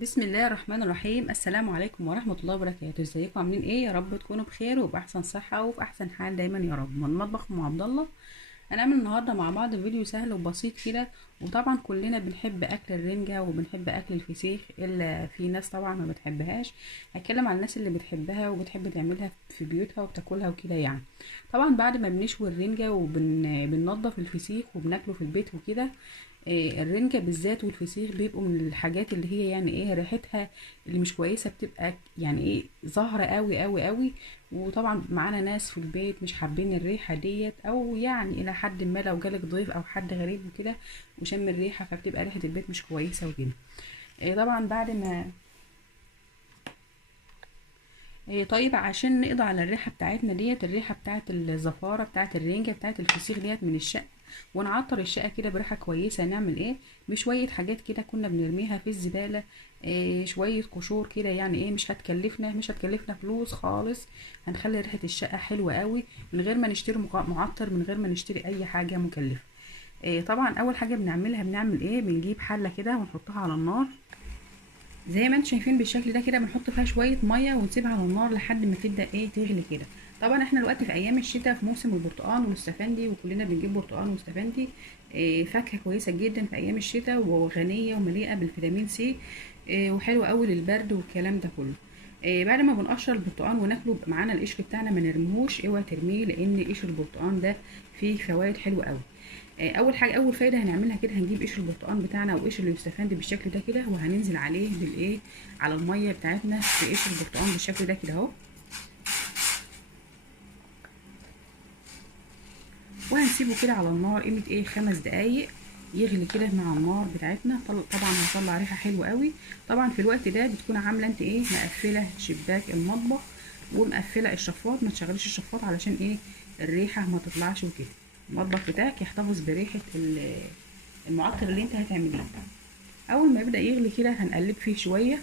بسم الله الرحمن الرحيم. السلام عليكم ورحمة الله وبركاته. ازيكم عاملين ايه؟ يا رب تكونوا بخير وبأحسن صحة وفي أحسن حال دايما يا رب. من مطبخ أم عبد الله. هنعمل النهاردة مع بعض فيديو سهل وبسيط كده. وطبعا كلنا بنحب أكل الرنجة وبنحب أكل الفسيخ، إلا في ناس طبعا ما بتحبهاش. هتكلم عن الناس اللي بتحبها وبتحب تعملها في بيوتها وبتاكلها وكده يعني. طبعا بعد ما بنشوي الرنجة وبننضف الفسيخ وبناكله في البيت وكده. الرنجة بالذات والفسيخ بيبقوا من الحاجات اللي هي يعني ايه ريحتها اللي مش كويسة، بتبقى يعني ايه ظاهرة قوي قوي قوي. وطبعا معانا ناس في البيت مش حابين الريحة ديت، او يعني الى حد ما لو جالك ضيف او حد غريب وكده وشم الريحة فبتبقى ريحة البيت مش كويسة وكده. طبعا بعد ما طيب عشان نقضي على الريحة بتاعتنا ديت، الريحة بتاعت الزفارة بتاعت الرنجة بتاعت الفسيخ ديت من الشقة، ونعطر الشقة كده بريحة كويسة، نعمل ايه؟ بشوية حاجات كده كنا بنرميها في الزبالة. شوية قشور كده يعني ايه مش هتكلفنا فلوس خالص. هنخلي ريحة الشقة حلوة قوي من غير ما نشتري معطر، من غير ما نشتري اي حاجة مكلفة. طبعا اول حاجة بنعمل ايه؟ بنجيب حلة كده ونحطها على النار. زي ما انتم شايفين بالشكل ده كده، بنحط فيها شويه ميه ونسيبها على النار لحد ما تبدا ايه تغلي كده. طبعا احنا دلوقتي في ايام الشتاء، في موسم البرتقال والاستفندي، وكلنا بنجيب برتقال واستفندي. فاكهه كويسه جدا في ايام الشتاء وغنيه ومليئه بالفيتامين سي. وحلوه قوي للبرد والكلام ده كله. بعد ما بنقشر البرتقال وناكله معانا القشر بتاعنا ما نرميهوش، اوعى ترميه لان قشر البرتقال ده فيه فوائد حلوه قوي. اول حاجه اول فايده هنعملها كده، هنجيب قشر البرتقال بتاعنا او قشر اليوستفندي بالشكل ده كده، وهننزل عليه بالايه على الميه بتاعتنا في قشر البرتقال بالشكل ده كده اهو. وهنسيبه كده على النار قيمه ايه 5 دقايق يغلي كده مع النار بتاعتنا. طبعا هيطلع ريحه حلوه قوي. طبعا في الوقت ده بتكون عامله انت ايه مقفله شباك المطبخ ومقفله الشفاط. ما تشغليش الشفاط علشان ايه الريحه ما تطلعش وكده. المطبخ بتاعك يحتفظ بريحه المعطر اللي انت هتعمليه. اول ما يبدا يغلي كده هنقلب فيه شويه.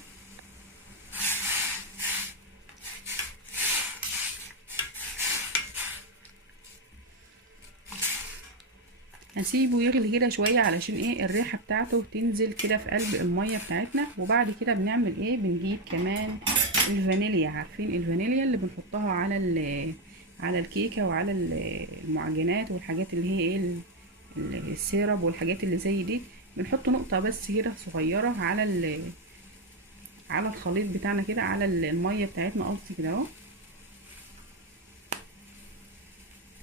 هنسيبه يغلي كده شويه علشان ايه الريحه بتاعته تنزل كده في قلب الميه بتاعتنا. وبعد كده بنعمل ايه؟ بنجيب كمان الفانيليا. عارفين الفانيليا اللي بنحطها على الكيكه وعلى المعجنات والحاجات اللي هي ايه السيرب والحاجات اللي زي دي. بنحط نقطه بس كده صغيره على الخليط بتاعنا كده، على الميه بتاعتنا قصدي كده اهو.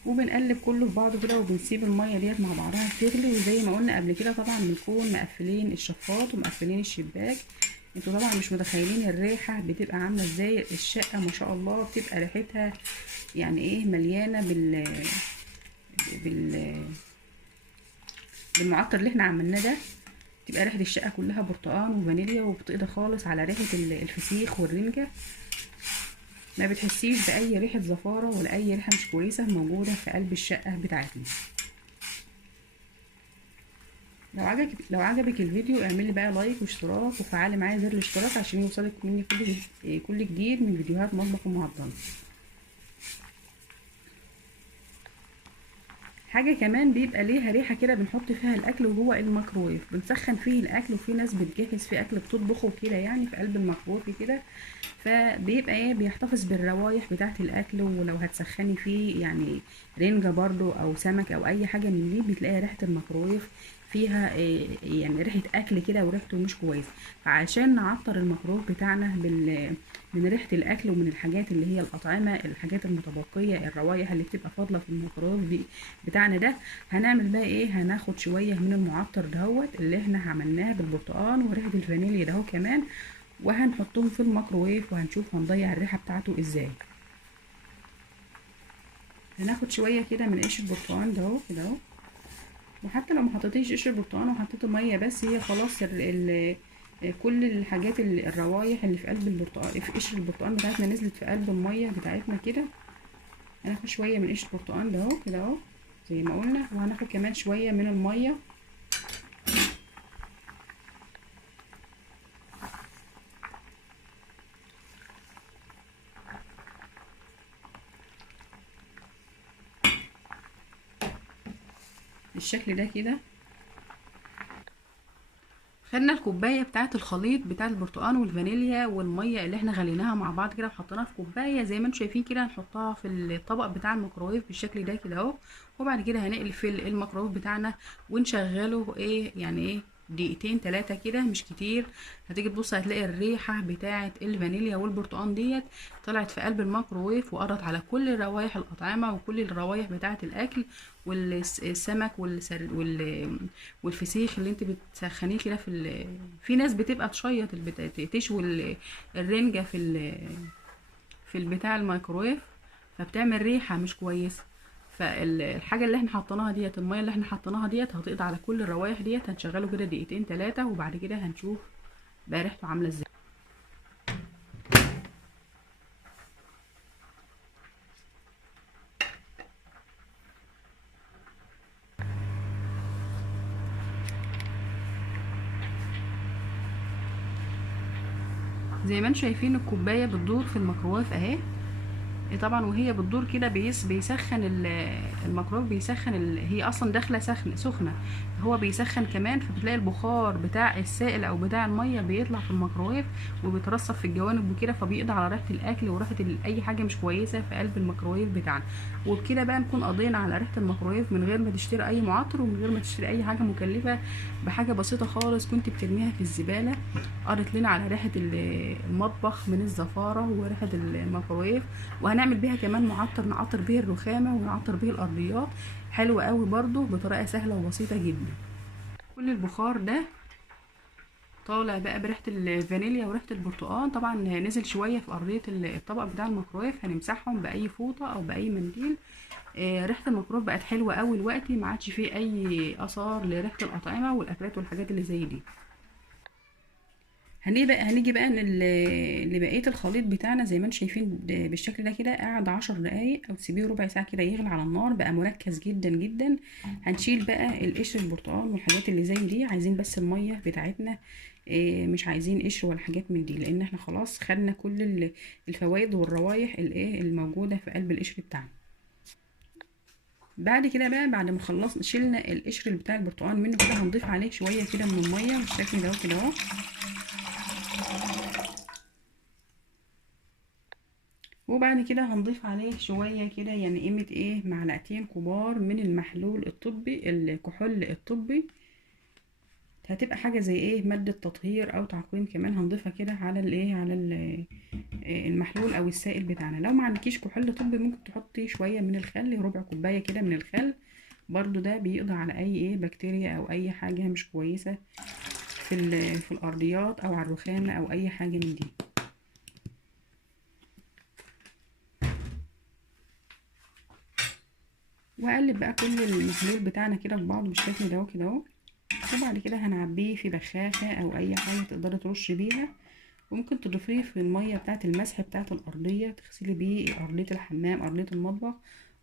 وبنقلب كله في بعضه كده وبنسيب الميه ديت مع بعضها تغلي. وزي ما قلنا قبل كده طبعا بنكون مقفلين الشفاط ومقفلين الشباك. انتوا طبعا مش متخيلين الريحه بتبقى عامله ازاي. الشقه ما شاء الله بتبقى ريحتها يعني ايه مليانه بال بالمعطر اللي احنا عملناه ده. تبقى ريحه الشقه كلها برتقال وفانيليا، وبتقضي خالص على ريحه الفسيخ والرنجه. ما بتحسيش باي ريحه زفاره ولا اي ريحه مش كويسه موجوده في قلب الشقه بتاعتنا. لو عجبك الفيديو اعملي بقى لايك واشتراك وفعلي معايا زر الاشتراك عشان يوصلك مني كل جديد من فيديوهات مطبخ ام عبد الله. حاجه كمان بيبقى ليها ريحه كده بنحط فيها الاكل وهو الميكرويف. بنسخن فيه الاكل، وفي ناس بتجهز فيه اكل بتطبخه كده يعني في قلب الميكرويف كده. فبيبقى ايه بيحتفظ بالروايح بتاعه الاكل. ولو هتسخني فيه يعني رنجة برضو او سمك او اي حاجه من دي، بتلاقي ريحه الميكرويف فيها إيه يعني ريحه اكل كده وريحته مش كويسه. فعشان نعطر الميكرويف بتاعنا من ريحه الاكل ومن الحاجات اللي هي الاطعمه، الحاجات المتبقيه، الروايح اللي بتبقى فاضله في الميكرويف دي بتاعنا ده، هنعمل بقى ايه؟ هناخد شويه من المعطر دهوت اللي احنا عملناه بالبرتقال وريحه الفانيليا دهو كمان، وهنحطهم في الميكروويف وهنشوف هنضيع الريحه بتاعته ازاي. هناخد شويه كده من قشر البرتقال ده اهو كده اهو. وحتى لو ما حطيتيش قشر البرتقال وحطيتي ميه بس، هي خلاص كل الحاجات الروايح اللي في قلب البرتقال في قشر البرتقال بتاعتنا نزلت في قلب الميه بتاعتنا كده. هناخد شويه من قشر البرتقال ده اهو كده اهو زي ما قلنا، وهناخد كمان شويه من الميه بالشكل ده كده. خدنا الكوبايه بتاعه الخليط بتاع البرتقال والفانيليا والميه اللي احنا غليناها مع بعض كده وحطيناها في كوبايه زي ما انتم شايفين كده، هنحطها في الطبق بتاع الميكروويف بالشكل ده كده اهو. وبعد كده هنقفل الميكروويف بتاعنا ونشغله ايه يعني ايه دقيقتين تلاتة كده، مش كتير. هتيجي تبص هتلاقي الريحة بتاعة الفانيليا والبرتقال ديت طلعت في قلب الميكروويف وقضت على كل روايح الأطعمة وكل الروايح بتاعة الأكل والسمك والفسيخ اللي انت بتسخنيه كده في ناس بتبقى تشيط تشوي الرنجة في البتاع الميكروويف، فبتعمل ريحة مش كويسة. فالحاجة اللي احنا حطيناها ديت، المية اللي احنا حطيناها ديت هتقضي على كل الروايح ديت. هنشغله كده دقيقتين تلاتة وبعد كده هنشوف بقى ريحته عاملة ازاي. زي ما انتم شايفين الكوباية بتدور في الميكروويف اهي. طبعا وهي بتدور كده بيسخن الميكرويف، بيسخن هي اصلا داخله سخنه، هو بيسخن كمان، فبتلاقي البخار بتاع السائل او بتاع الميه بيطلع في الميكرويف وبيترسب في الجوانب وكده، فبيقضي على ريحه الاكل وريحه اي حاجه مش كويسه في قلب الميكرويف بتاعنا. وبكده بقى نكون قضينا على ريحه الميكرويف من غير ما تشتري اي معطر ومن غير ما تشتري اي حاجه مكلفه، بحاجه بسيطه خالص كنت بترميها في الزباله قضت لنا على ريحه المطبخ من الزفاره وريحه الميكرويف. وهنعمل بيها كمان معطر نعطر بيه الرخامه ونعطر بيه الارضيات، حلو قوي برضو بطريقه سهله وبسيطه جدا. كل البخار ده طالع بقى بريحه الفانيليا وريحه البرتقال. طبعا نزل شويه في ارضيه الطبق بتاع الميكرويف، هنمسحهم باي فوطه او باي منديل. ريحه الميكرويف بقت حلوه قوي دلوقتي، ما عادش فيه اي اثار لريحه الاطعمه والاكلات والحاجات اللي زي دي. هنيجي بقى لبقيه الخليط بتاعنا. زي ما انتم شايفين بالشكل ده كده، قعد 10 دقايق او تسيبيه ربع ساعه كده يغلي على النار، بقى مركز جدا جدا. هنشيل بقى القشر البرتقال والحاجات اللي زي دي، عايزين بس الميه بتاعتنا، مش عايزين قشر ولا حاجات من دي، لان احنا خلاص خدنا كل الفوائد والروايح الايه الموجوده في قلب القشر بتاعنا. بعد كده بقى بعد ما خلصنا شلنا القشر بتاع البرتقال منه كده، هنضيف عليه شويه كده من الميه بالشكل ده كده اهو. وبعد كده هنضيف عليه شوية كده يعني قيمة ايه معلقتين كبار من المحلول الطبي، الكحول الطبي. هتبقى حاجة زي ايه مادة تطهير او تعقيم كمان، هنضيفها كده على الايه على المحلول او السائل بتاعنا. لو ما عندكيش كحول طبي ممكن تحطي شوية من الخل، ربع كوباية كده من الخل، برضو ده بيقضي على اي ايه بكتيريا او اي حاجة مش كويسة في الارضيات او على الرخامة او اي حاجة من دي. واقلب بقى كل المحلول بتاعنا كده في بعض بالشكل ده كده اهو. وبعد كده هنعبيه في بخاخة او اي حاجة تقدري ترشي بيها، وممكن تضيفيه في المية بتاعة المسح بتاعة الارضية، تغسلي بيه ارضية الحمام، ارضية المطبخ،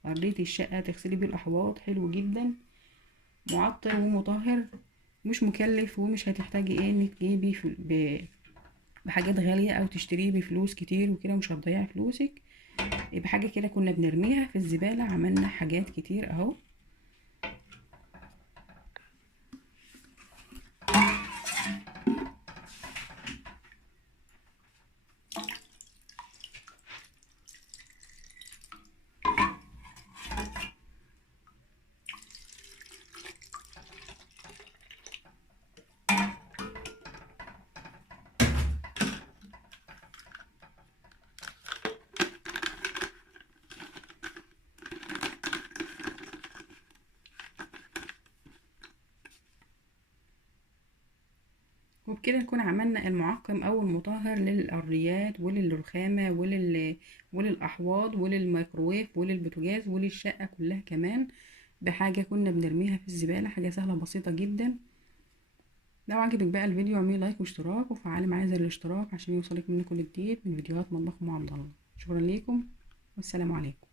ارضية الشقة، تغسلي بيه الاحواض. حلو جدا، معطر ومطهر، مش مكلف، ومش هتحتاجي ايه انك تجيبي بحاجات غالية او تشتريه بفلوس كتير وكده، مش هتضيعي فلوسك. بحاجة كده كنا بنرميها في الزبالة عملنا حاجات كتير اهو. وبكده نكون عملنا المعقم او المطهر للارضيات وللرخامة وللاحواض وللميكروويف وللبوتاجاز وللشقة كلها كمان، بحاجة كنا بنرميها في الزبالة. حاجة سهلة بسيطة جدا. لو عجبك بقى الفيديو اعملي لايك واشتراك وفعلي معايا زر الاشتراك عشان يوصلك مني كل جديد من فيديوهات مطبخ ام عبد الله. شكرا ليكم والسلام عليكم.